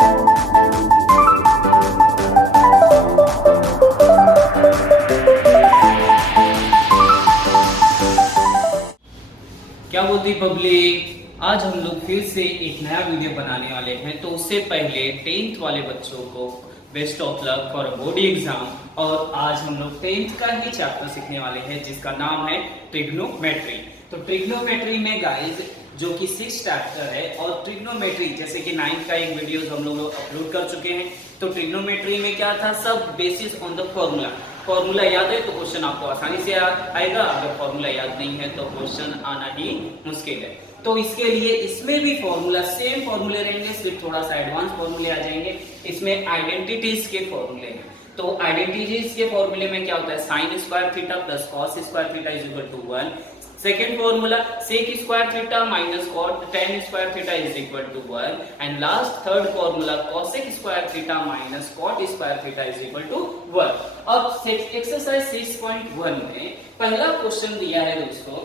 क्या बोलती पब्लिक, आज हम लोग फिर से एक नया वीडियो बनाने वाले हैं। तो उससे पहले 10th वाले बच्चों को best of luck for board exam. और आज हम लोग 10th का ही चैप्टर सीखने वाले हैं जिसका नाम है ट्रिग्नोमेट्री। तो ट्रिग्नोमेट्री में गाइज जो कि 6th चैप्टर है, और ट्रिग्नोमेट्री जैसे कि 9th का एक वीडियो हम लोग अपलोड कर चुके हैं। तो ट्रिग्नोमेट्री में क्या था, सब basis on the formula. Formula याद है तो क्वेश्चन आपको आसानी से आएगा, अगर फॉर्मूला याद नहीं है तो क्वेश्चन आना ही मुश्किल है। तो इसके लिए इसमें भी फॉर्मूला सेम फॉर्मूले रहेंगे, सिर्फ थोड़ा सा एडवांस फॉर्मूले आ जाएंगे। इसमें आइडेंटिटीज के फॉर्मूले हैं। तो आइडेंटिटीज के फॉर्मूले में क्या होता है, sine square theta plus cos square theta is equal to 1। Second formula sec square theta minus cot tan square theta is equal to 1। And last third formula cosec square theta minus cot square theta is equal to 1। अब exercise 6.1 में पहला question दिया है दोस्तों,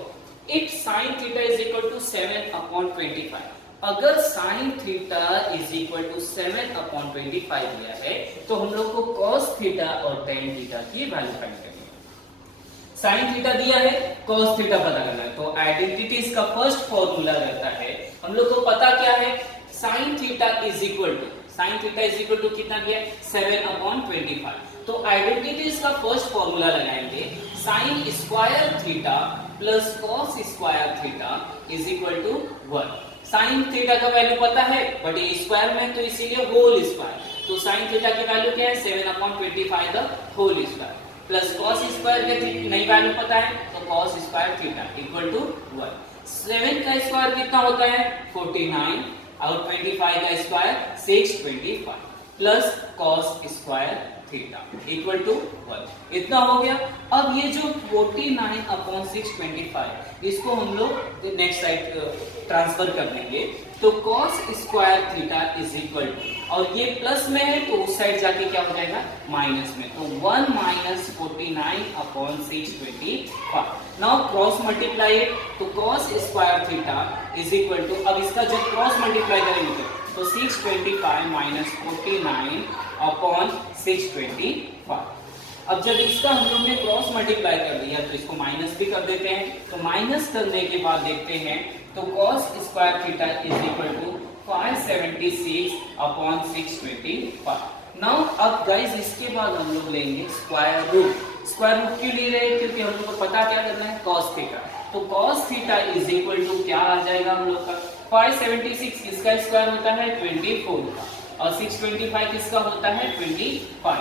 if sine theta is equal to 7/25। अगर sine theta is equal to 7/25 दिया है तो हम लोग को कॉस थीटा और टेन थीटा की वैल्यू फाइंड करनी है। साइन थीटा दिया है, कॉस थीटा पता करना है। तो आइडेंटिटीज का फर्स्ट फॉर्मूला रहता है, हम लोग को पता क्या है, sine theta is equal to कितना दिया है, 7/25। तो आइडेंटिटीज का फर्स्ट फॉर्मूला लगाएंगे, sine square theta plus cos square theta is equal to 1। Sine theta का वैल्यू पता है, बट ये स्क्वायर में तो इसीलिए होल स्क्वायर। तो साइन थीटा की वैल्यू क्या है, 7/25 the whole square plus cos square की नई वैल्यू पता है, तो cos square theta equal to 1। 7 का स्क्वायर कितना होता है, 49, और 25 का square 625 plus cos square theta equal to 1। इतना हो गया। अब ये जो 49/625 इसको हम लोग नेक्स्ट साइड ट्रांसफर कर देंगे। तो cos square theta is equal to, और ये प्लस में है तो उस साइड जाके क्या हो जाएगा, माइनस में। तो 1 माइनस 49/625। नाउ क्रॉस मल्टीप्लाई, तो cos square theta is equal to, अब इसका जब क्रॉस मल्टीप्लाई करेंगे तो 625 माइनस 49/625। अब जब इसका हम लोग ने क्रॉस मल्टीप्लाई कर दिया तो इसको माइनस भी कर देते हैं। तो माइनस करने के बाद देखते हैं, तो cos square theta is equal to 576/625। Now अब गाइस इसके बाद हम लोग लेंगे स्क्वायर रूट। स्क्वायर रूट क्यों ले रहे हैं, क्योंकि हम लोग को पता क्या करना है, कॉस थीटा। तो cos theta is equal to क्या आ जाएगा हम लोग का, 576 किसका स्क्वायर होता है, 24 का, और 625 किसका होता है, 25 का।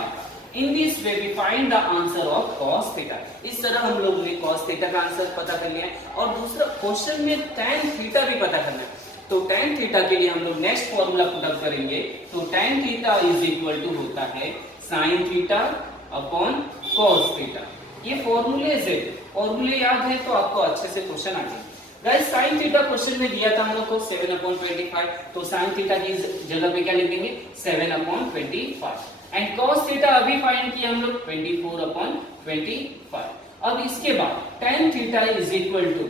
In this way we find the answer of cos theta। इस तरह हम लोग ने cos theta का आंसर पता कर लिया है। और दूसरा क्वेश्चन में tan theta भी पता करना है। तो tan theta के लिए हम लोग नेक्स्ट फॉर्मूला पुट अप करेंगे। तो tan theta is equal to होता है sin theta upon cos theta। ये फॉर्मूले से फॉर्मूले याद है तो आपको अच्छे से क्वेश्चन आ जाएगा। गाइस sin थीटा क्वेश्चन में दिया था हम लोग को 7/25। तो sin थीटा की जगह पे क्या लिख देंगे, 7/25। एंड cos थीटा अभी फाइंड किया हम लोग 24/25। अब इसके बाद tan theta is equal to,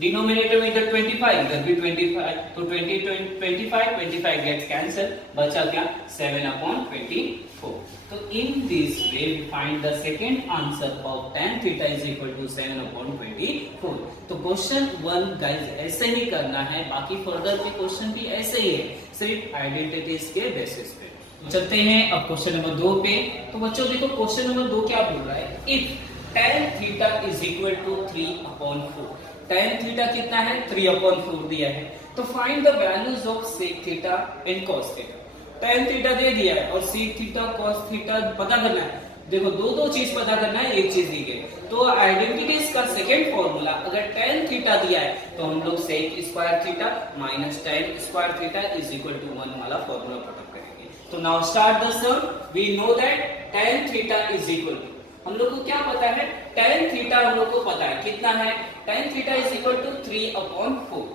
denominator में इधर 25 इधर भी 25, तो 25 गेट्स कैंसिल, बचा क्या, 7/24। तो in this way we find the second answer of tan theta is equal to 7/24। तो क्वेश्चन 1 गाइस ऐसे ही करना है, बाकी फर्दर के क्वेश्चन भी ऐसे ही है, सिर्फ आइडेंटिटीज के बेसिस पे। चलते हैं अब क्वेश्चन नंबर 2 पे। तो बच्चों देखो क्वेश्चन नंबर 2 क्या बोल रहा है, if tan theta is equal to 3/4। tan theta कितना है, 3/4 दिया है। तो find the values of sec theta and cos theta. tan theta दे दिया है और sec थीटा cos थीटा पता करना है। देखो दो चीज पता करना है, एक चीज दी गई। तो आइडेंटिटीज का सेकंड फॉर्मूला, अगर tan थीटा दिया है तो हम लोग sec square theta minus tan square theta is equal to 1 वाला फॉर्मूला पुट अप करेंगे। तो now start the sum. We know that tan theta is equal to, हम लोग को क्या पता है, tan थीटा हम लोग को पता है कितना है, tan theta is equal to 3/4।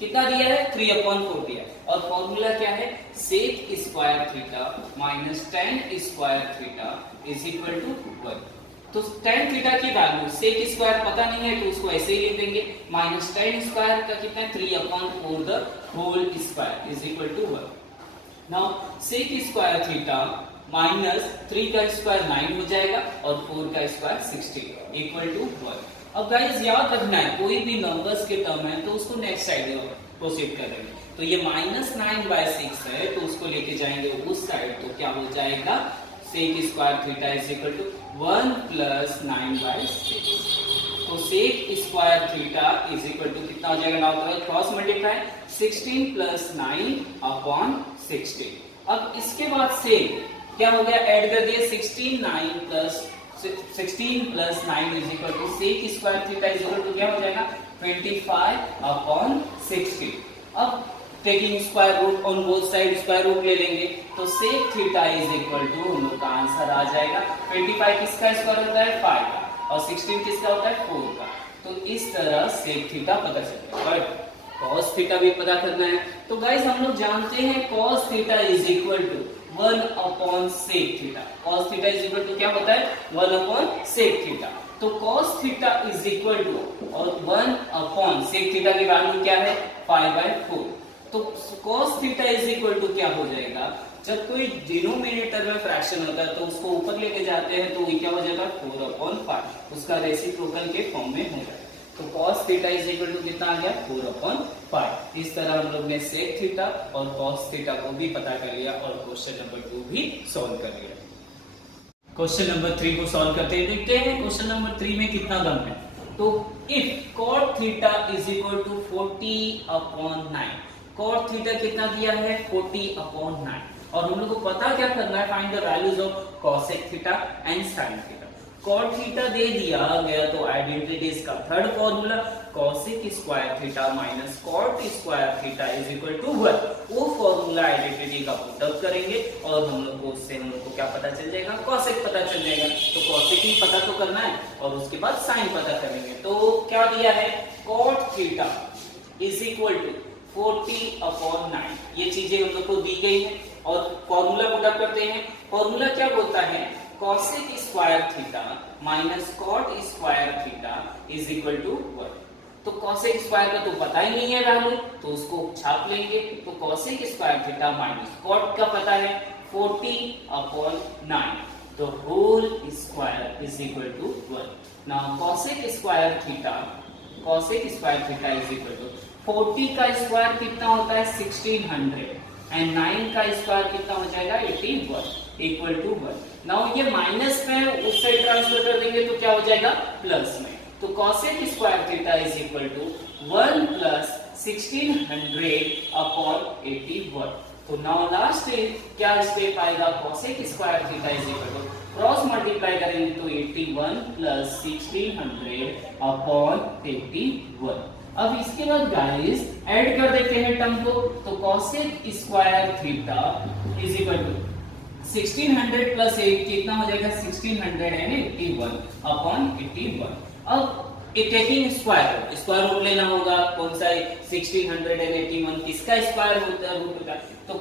कितना दिया है, 3/4 दिया है। और फॉर्मूला क्या है, sec square theta minus tan square theta is equal to 1। तो tan थीटा की वैल्यू, sec स्क्वायर पता नहीं है तो उसको ऐसे ही लिख देंगे, माइनस tan स्क्वायर का कितना है, 3/4 the whole square is equal to 1। Now sec square theta minus 3 का स्क्वायर 9 हो जाएगा और 4 का स्क्वायर 16 इक्वल टू 1। अब गाइस याद रखना है कोई भी नंबर्स के टर्म है तो उसको नेक्स्ट साइड प्रोसीड करेंगे। तो ये -9/6 है तो उसको लेके जाएंगे उस साइड, तो क्या हो जाएगा sec square theta is equal to 1 + 9/6। तो sec square theta is equal to कितना हो जाएगा, नाउ क्रॉस मल्टीप्लाई 16 + 9/16। अब इसके बाद से क्या हो गया, ऐड कर दिए 16 + 9 is equal to sec square theta is equal to क्या हो जाएगा 25/16। अब taking square root on both side square root ले लेंगे तो sec theta is equal to हम लोग का आंसर आ जाएगा 25 किसका स्क्वायर होता है 5 का और 16 किसका होता है 4 का। तो इस तरह सेक थीटा पता चलता है। बट cos थीटा भी पता करना है तो गाइस हम लोग जानते हैं cos theta is equal to 1/sec theta. cos theta is equal to क्या होता है 1/sec थीटा। तो cos theta is equal to और 1/sec थीटा की वैल्यू क्या है 5/4। तो cos theta is equal to क्या हो जाएगा, जब कोई डिनोमिनेटर में फ्रैक्शन होता है तो उसको ऊपर लेके जाते हैं तो वो क्या हो जाएगा 4/5, उसका रेसिप्रोकल के फॉर्म में हो जाएगा। तो cos theta is equal to कितना आ गया 4/5। इस तरह हम लोग ने sec थीटा और cos थीटा को भी पता कर लिया और क्वेश्चन नंबर 2 भी सॉल्व कर लिया। क्वेश्चन नंबर 3 को सॉल्व करते हैं, देखते हैं क्वेश्चन नंबर 3 में कितना दम है। तो if cot theta is equal to 40/9, cot theta कितना दिया है 40/9 और हम लोग को पता क्या करना है, find the values of cosec theta and sin theta. cot theta दे दिया गया तो आइडेंटिटीज का third formula cosec square theta minus cot square theta is equal to 1, वो फॉर्मूला आइडेंटिटी का पुट अप करेंगे और हम लोग को उससे हम लोग को क्या पता चल जाएगा cosec पता चल जाएगा। तो cosec ही पता तो करना है और उसके बाद sin पता करेंगे। तो क्या दिया है cot theta is equal to 40/9, ये चीजें हम लोग को दी गई है और फॉर्मूला पुट अप करते हैं। फॉर्मूला क्या बोलता है cosec square theta minus cot square theta is equal to 1। तो cosec स्क्वायर का तो पता ही नहीं है वैल्यू तो उसको छाप लेंगे। तो cosec square theta minus cot का पता है 40/9, तो whole square is equal to 1। Now cosec square theta is equal to 40 का स्क्वायर कितना होता है 1600 एंड 9 का स्क्वायर कितना हो जाएगा 81 इक्वल टू 1। नाउ ये माइनस में उस साइड ट्रांसफर कर देंगे तो क्या हो जाएगा प्लस में। तो cosec square theta is equal to 1 + 1600/81। तो नाउ लास्ट क्या स्टेप आएगा cosec square theta is equal to cross multiply करेंगे तो 81 + 1600/81। अब इसके बाद गाइस ऐड कर देते हैं टर्म को। तो cosec square theta is equal to 1600 + 8 कितना हो जाएगा 1681/81। अब टेकिंग स्क्वायर रूट लेना होगा, कौन सा 1681 किसका स्क्वायर रूट होगा, तो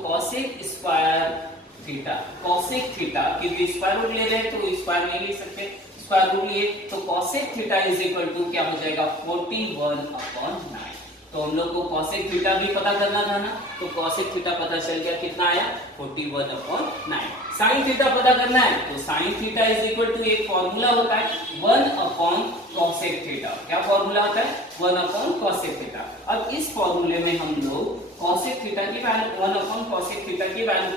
cosec थीटा क्योंकि स्क्वायर रूट ले रहे हैं तो स्क्वायर नहीं लिख सकते, स्क्वायर रूट लिए तो cosec theta is equal to क्या हो जाएगा 41/9। तो हम लोग को cosec थीटा भी पता करना था ना, तो cosec थीटा पता चल गया कितना आया 41/9। sin थीटा पता करना है तो sin theta is equal to एक फॉर्मूला होता है 1/cosec थीटा। क्या फॉर्मूला होता है 1/cosec थीटा। अब इस फॉर्मूले में हम लोग cosec थीटा की वैल्यू 1/cosec थीटा की वैल्यू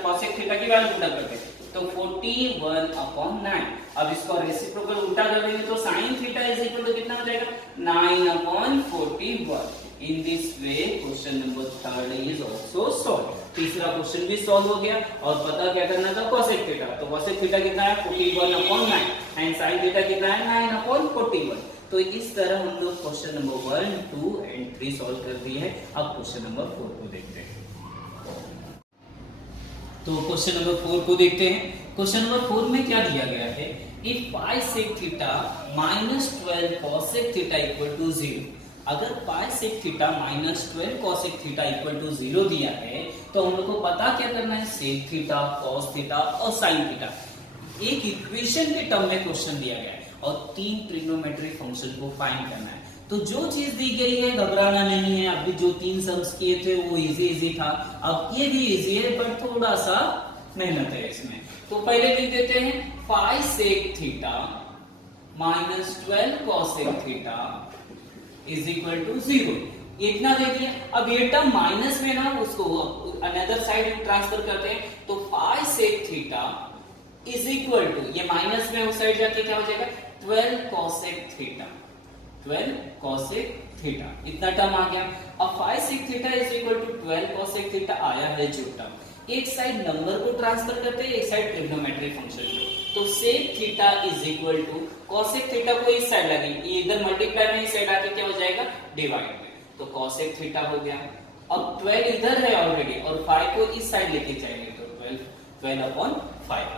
पुट करते हैं तो 41/9। अब इसको रेसिप्रोकल उल्टा कर देंगे तो sin theta is equal to कितना हो जाएगा 9/41। In this way question number 3 is also solve. तीसरा क्वेश्चन भी सॉल्व हो गया और पता क्या करना था cosec थीटा। तो cosec थीटा कितना है 41/9 एंड sin थीटा कितना है 9/41। तो इस तरह हम लोग क्वेश्चन नंबर 1, 2 एंड 3 सॉल्व कर दिए हैं। अब क्वेश्चन नंबर 4 को देखते हैं। तो क्वेश्चन नंबर 4 को देखते हैं। क्वेश्चन नंबर 4 में क्या दिया गया है, if pi sec theta -12 cosec theta equal to 0। अगर pi sec theta -12 cosec theta equal to 0 दिया है तो हम लोग को पता क्या करना है सेक थीटा, cos थीटा और sin थीटा। एक इक्वेशन के टर्म में क्वेश्चन दिया गया है और 3 ट्रिग्नोमेट्रिक फंक्शन को फाइंड करना है। तो जो चीज दी गई है घबराना नहीं है। अभी जो 3 सम्स किए थे वो इजी था, अब ये भी इजी है बट थोड़ा सा मेहनत है इसमें। तो पहले लिख देते हैं 5 sec theta minus 12 cos sec theta is equal to 0। इतना देख लिया। अब ये टर्म माइनस में ना, उसको अनदर साइड ट्रांसफर करते हैं तो 5 sec theta is equal to, ये माइनस में उस साइड जाके क्या हो जाएगा 12 cos sec theta, 12 cos sec theta, इतना टर्म आ गया। अब 5 sec theta is equal to 12 cos sec theta आया है जो टर्म, एक साइड नंबर को ट्रांसफर करते हैं, एक साइड ट्रिग्नोमेट्रिक फंक्शन को। तो sec theta is equal to cos sec theta को इस साइड लगेगी, ये इधर मल्टीप्लाई में इस साइड आके क्या हो जाएगा डिवाइड में, तो cos sec थीटा हो गया। अब 12 इधर है ऑलरेडी और 5 को इस साइड लेके जाएंगे तो 12 अपॉन 5।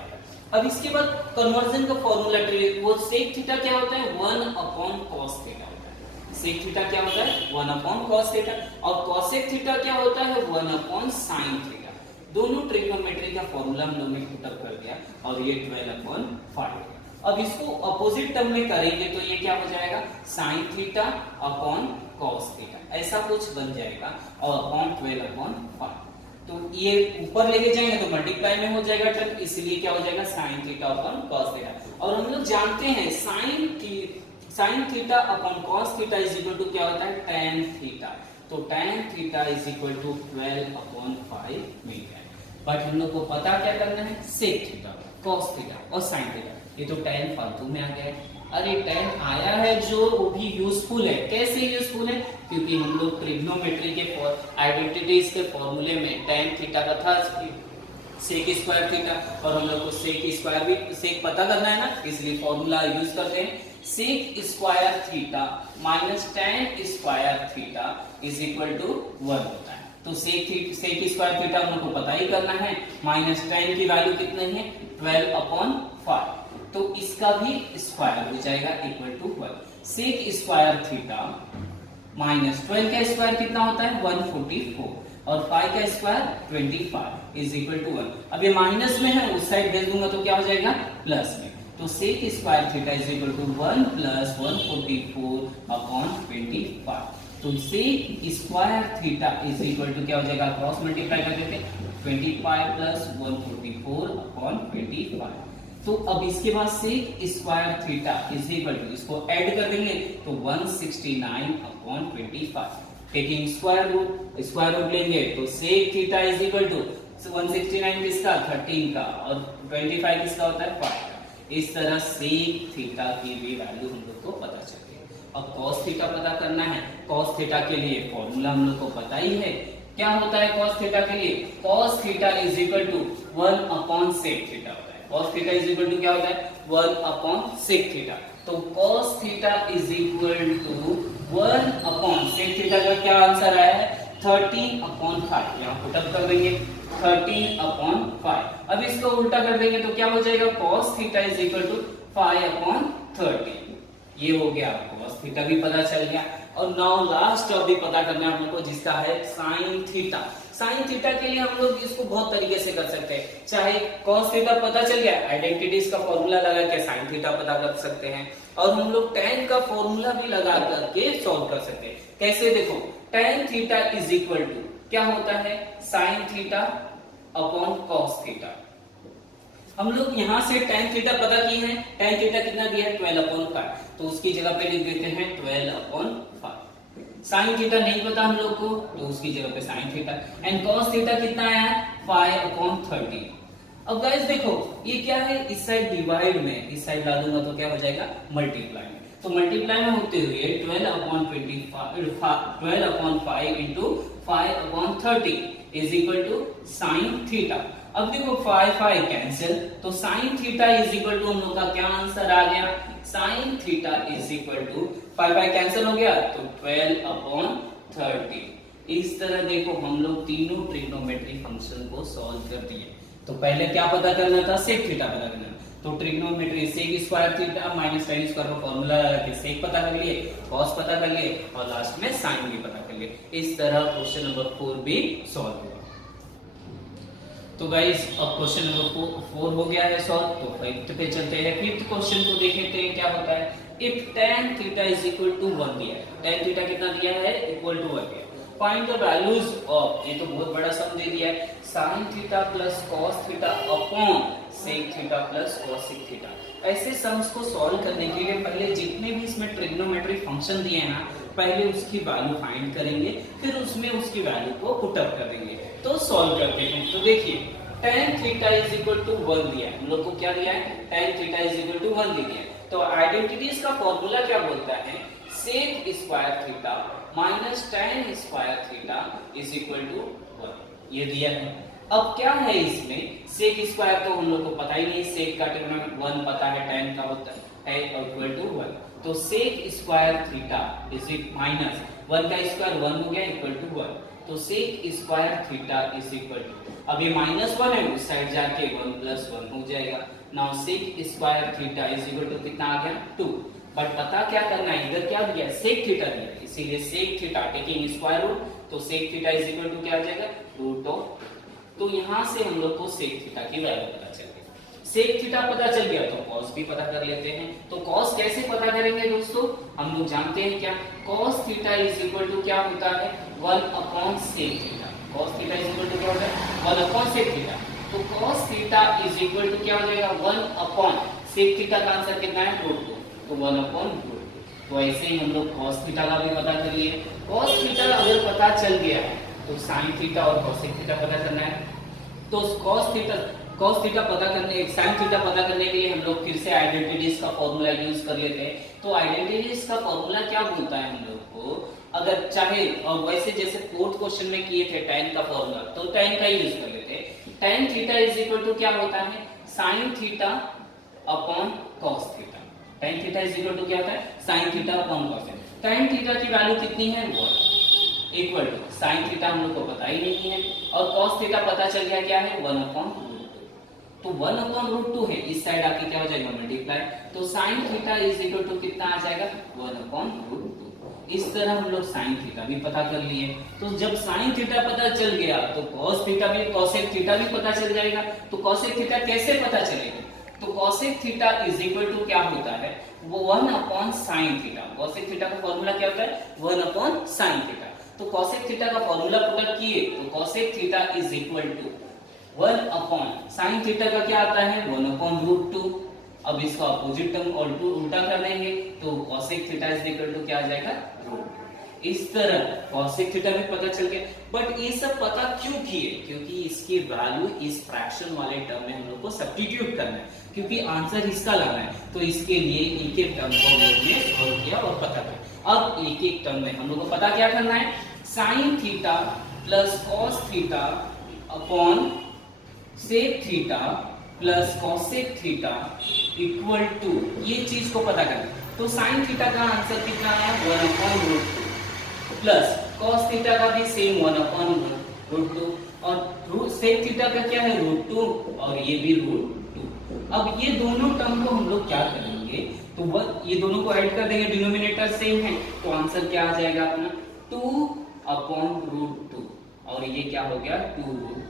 अब इसके बाद कन्वर्जन का फॉर्मूला वो sec थीटा क्या होता है 1 अपॉन cos थीटा होता है। sec थीटा क्या होता है 1 अपॉन cos थीटा, और cos sec थीटा क्या होता है 1 अपॉन sin थीटा। दोनों ट्रिग्नोमेट्री का फॉर्मूला हम लोगों ने पुट अप कर दिया और ये 12 अपॉन 5। अब इसको अपोजिट टर्म में करेंगे तो ये क्या हो जाएगा sin theta upon cos theta, ऐसा कुछ बन जाएगा, और अपॉन 12 अपॉन 5। तो ये ऊपर लेके जाएंगे तो मल्टीप्लाई में हो जाएगा टर्म, इसलिए क्या हो जाएगा sin theta upon cos theta. और हम लोग जानते हैं sin theta upon cos theta is equal to क्या होता है tan थीटा, तो tan theta is equal to 12 upon 5 मिल गया। बट हम लोग को पता क्या करना है sec थीटा, cos थीटा और sin थीटा। ये तो tan फालतू में आ गया है। अरे tan आया है जो वो भी यूजफुल है। कैसे यूजफुल है, क्योंकि हम लोग ट्रिग्नोमेट्री के आइडेंटिटीज के फॉर्मूले में tan थीटा का था sec स्क्वायर थीटा, और हम लोग को sec स्क्वायर भी sec पता करना है ना, इसलिए फॉर्मूला यूज करते हैं। sec square theta minus tan square theta is equal to 1 होता है। तो sec स्क्वायर थीटा हम लोग को पता ही करना है, माइनस tan की वैल्यू कितनी है 12 अपॉन 5, तो इसका भी स्क्वायर हो जाएगा equal to 1। sec square theta minus 12 का स्क्वायर कितना होता है 144, और 5 का स्क्वायर 25 इज इक्वल टू 1। अब ये माइनस में है, उस साइड भेज दूंगा तो क्या हो जाएगा प्लस में, तो sec square theta is equal to 1 plus 144 upon 25। तो sec square theta is equal to क्या हो जाएगा, क्रॉस मल्टीप्लाई कर देते हैं 25 प्लस 144 अपॉन 25। तो अब इसके बाद sec square theta is equal to, इसको ऐड कर देंगे तो 169 अपॉन 25। टेकिंग स्क्वायर रूट लेंगे तो sec theta is equal to 169 किसका 13 का, और 25 किसका होता है 5 का। इस तरह sec थीटा की भी वैल्यू हम लोग को पता चल गई। अब cos थीटा पता करना है। cos थीटा के लिए फॉर्मूला हम लोग को पता ही है, क्या होता है cos थीटा के लिए, cos theta is equal to 1 upon sec theta होता है। cos theta is equal to क्या होता है 1 अपॉन sec थीटा, तो cos theta is equal to 1 upon sec theta का क्या आंसर आया है 13 अपॉन 5। यहाँ पुट अप कर देंगे 13 अपॉन 5। अब इसको उल्टा कर देंगे तो क्या हो जाएगा cos theta is equal to 5 upon 30। ये हो गया, cos थीटा भी पता चल गया। और नाउ लास्ट टॉपिक पता करना है हम लोग को, जिसका है sin थीटा। sin थीटा के लिए हम लोग इसको बहुत तरीके से कर सकते हैं। चाहे cos थीटा पता चल गया, आइडेंटिटीज का फॉर्मूला लगा के sin थीटा पता कर सकते हैं, और हम लोग tan का फॉर्मूला भी लगा करके सॉल्व कर सकते हैं। कैसे, देखो tan theta is equal to क्या होता है sin theta upon cos theta. हम लोग यहाँ से tan थीटा पता किए हैं, tan थीटा कितना दिया है 12 अपॉन 5, तो उसकी जगह पे लिख देते हैं 12 अपॉन 5। sin थीटा नहीं पता हम लोग को, तो उसकी जगह पे sin theta, and cos theta कितना आया है 5 अपॉन 30। अब गाइस देखो ये क्या है, इस साइड डिवाइड में इस साइड ला दूंगा तो क्या हो जाएगा मल्टीप्लाई में, तो मल्टीप्लाई में होते हुए 12 upon 5 into 5 upon 30 is equal to sin theta. अब देखो 5 कैंसिल, तो sin theta is equal to हम लोग का क्या आंसर आ गया, sin theta is equal to 5 cancel हो गया तो 12 अपॉन 30। इस तरह देखो हम लोग तीनों ट्रिग्नोमेट्री फंक्शन को सॉल्व कर दिए। तो पहले क्या पता करना था, sec थीटा पता करना, तो trigonometry sec square theta minus tan square का फॉर्मूला लगा के sec पता कर लिए, cos पता कर लिए, और लास्ट में sin भी पता कर लिए। इस तरह क्वेश्चन नंबर 4 भी सॉल्व हुआ। तो गाइस अब क्वेश्चन नंबर 4 हो गया है सॉल्व, तो 5th पे चलते हैं। 5th क्वेश्चन को देखते हैं क्या होता है। If tan theta is equal to 1 दिया है, tan थीटा कितना दिया है, इक्वल टू 1 दिया है। फाइंड द वैल्यूज ऑफ, ये तो बहुत बड़ा सम दे दिया है, sin theta plus cos theta upon sec theta plus cosec theta. ऐसे सम्स को सॉल्व करने के लिए पहले जितने भी इसमें ट्रिग्नोमेट्रिक फंक्शन दिए हैं ना, पहले उसकी वैल्यू फाइंड करेंगे, फिर उसमें उसकी वैल्यू को पुट अप कर देंगे। तो सॉल्व करते हैं। तो देखिए tan theta is equal to 1 दिया है, हम लोग को क्या दिया है, tan theta is equal to 1 दिया है। तो आइडेंटिटीज का फॉर्मूला क्या बोलता है, sec square theta minus tan square theta is equal to 1, ये दिया है। अब क्या है इसमें, sec स्क्वायर तो हम लोग को पता ही नहीं, sec का टर्म 1 पता है, tan का होता है इक्वल टू 1। तो sec square theta is minus 1 का स्क्वायर 1 हो गया इक्वल टू 1। तो sec square theta is equal to, अब ये -1 है, उस साइड जाके 1 प्लस 1 हो जाएगा। Now sec square theta is equal to कितना आ गया, 2। बट पता क्या करना है, इधर क्या दिया है, sec थीटा दिया है, इसीलिए sec theta taking square root, तो sec theta is equal to क्या आ जाएगा, रूट ऑफ। तो यहां से हम लोग को sec थीटा की वैल्यू पता चल गई। sec थीटा पता चल गया तो cos भी पता कर लेते हैं। तो cos कैसे पता करेंगे दोस्तों, हम लोग जानते हैं क्या, cos theta is equal to क्या होता है, 1 upon sec theta. cos theta is equal to क्या होता है, 1 अपॉन sec थीटा। तो cos theta is equal to क्या हो जाएगा, 1 अपॉन sec थीटा का आंसर कितना है, रूट 2, तो 1 अपॉन रूट 2। तो ऐसे ही हम लोग cos थीटा का भी पता कर लिए। cos थीटा अगर पता चल गया है तो sin थीटा और cosec थीटा पता करना है। तो cos थीटा पता करने, sin थीटा पता करने के लिए हम लोग फिर से आइडेंटिटीज का फॉर्मूला यूज कर लेते हैं। तो आइडेंटिटीज का फॉर्मूला क्या बोलता है हम लोग को, अगर चाहे, और वैसे जैसे फोर्थ क्वेश्चन में किए थे tan का फॉर्मूला, तो tan का यूज कर लेते हैं। tan theta is equal to क्या होता है, sin theta upon cos theta. tan theta is equal to क्या होता है, sin theta upon cos theta. tan theta की वैल्यू कितनी है, 1 इक्वल टू sin थीटा हम लोग को पता ही नहीं है, और cos थीटा पता चल गया क्या है, 1 अपॉन रूट 2। तो 1 अपॉन रूट 2 है, इस साइड आके क्या हो जाएगा, मल्टीप्लाई। तो sin theta is equal to कितना आ जाएगा, 1 अपॉन रूट 2। इस तरह हम लोग sin थीटा भी पता कर लिए। तो जब sin थीटा पता चल गया तो cos थीटा भी, cosec थीटा भी पता चल जाएगा। तो cosec थीटा कैसे पता चलेगा, तो cosec theta is equal to क्या होता है, वो 1 upon sin theta. cosec theta का फॉर्मूला क्या होता है, 1 अपॉन sin थीटा। तो cosec थीटा का फॉर्मूला पुट अप किए तो cosec theta is equal to 1 upon sin theta का क्या आता है, 1 अपॉन रूट 2। अब इसका अपोजिट टर्म और उल्टा कर देंगे तो cosec theta is equal to क्या आ जाएगा, रूट। इस तरह cosec थीटा भी पता चल गया। बट ये सब पता क्यों किए, क्योंकि इसकी वैल्यू इस फ्रैक्शन वाले टर्म में हम लोग को सब्स्टिट्यूट करना है, क्योंकि आंसर इसका लाना है। तो इसके लिए एक एक टर्म को हम लोग ने सॉल्व किया और पता किया। अब एक एक टर्म में हम लोग को पता क्या करना है, sin theta plus cos theta upon sec theta plus cosec theta equal to, ये चीज को पता करना। तो sin थीटा का आंसर कितना है, 1 upon root 2 plus cos theta का भी सेम 1 अपॉन रूट 2, और sec थीटा का क्या है, रूट 2, और ये भी रूट 2। अब ये दोनों टर्म को हम लोग क्या करेंगे, तो ये दोनों को ऐड कर देंगे, डिनोमिनेटर सेम है, तो आंसर क्या आ जाएगा अपना, 2 अपॉन रूट 2, और ये क्या हो गया, 2 रूट 2।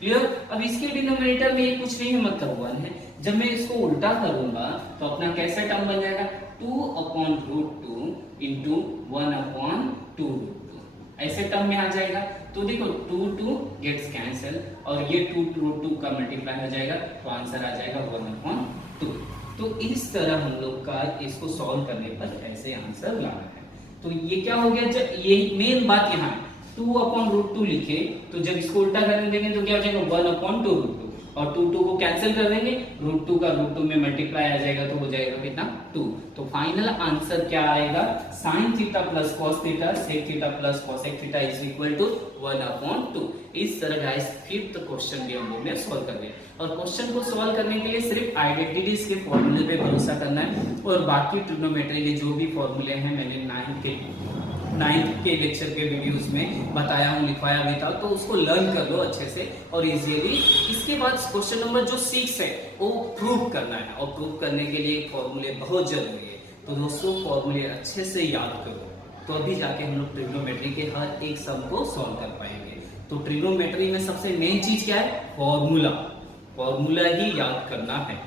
क्लियर। अब इसके डिनोमिनेटर में ये कुछ नहीं है, मतलब 1 है। जब मैं इसको उल्टा करूंगा तो अपना कैसा टर्म बन जाएगा, 2 upon root 2 into 1 upon 2 root 2, ऐसे टर्म में आ जाएगा। तो देखो 2 गेट्स कैंसिल, और ये 2 रूट 2 का मल्टीप्लाई हो जाएगा, तो आंसर आ जाएगा 1 अपॉन 2। तो इस तरह हम लोग का इसको सॉल्व करने पर ऐसे आंसर लाना है। तो ये क्या हो गया, जब ये मेन बात यहाँ है, 2 अपॉन रूट 2 लिखे, तो जब इसको उल्टा करने देंगे तो क्या हो जाएगा, 1 अपॉन 2 रूट 2, और 2 को कैंसिल कर देंगे, रूट 2 का रूट 2 में मल्टीप्लाई आ जाएगा, तो हो जाएगा कितना, 2। तो फाइनल आंसर क्या आएगा, sin theta plus cos theta sec theta plus cosec theta is equal to 1 upon 2। इस तरह गाइस फिफ्थ क्वेश्चन भी हम लोग ने सॉल्व कर लिया। और क्वेश्चन को सॉल्व करने के लिए सिर्फ आइडेंटिटीज के फॉर्मूले पे भरोसा करना है, और बाकी ट्रिग्नोमेट्री के जो भी फॉर्मूले हैं मैंने 9th के लेक्चर के वीडियोस में बताया हूँ, लिखवाया भी था, तो उसको लर्न कर लो अच्छे से और इजीली। इसके बाद क्वेश्चन नंबर जो 6 है वो प्रूव करना है, और प्रूव करने के लिए फॉर्मूले बहुत जरूरी है। तो दोस्तों फॉर्मूले अच्छे से याद करो, तो अभी जाके हम लोग ट्रिग्नोमेट्री के हर एक सम को सॉल्व कर पाएंगे। तो ट्रिग्नोमेट्री में सबसे मेन चीज क्या है, फॉर्मूला ही याद करना है।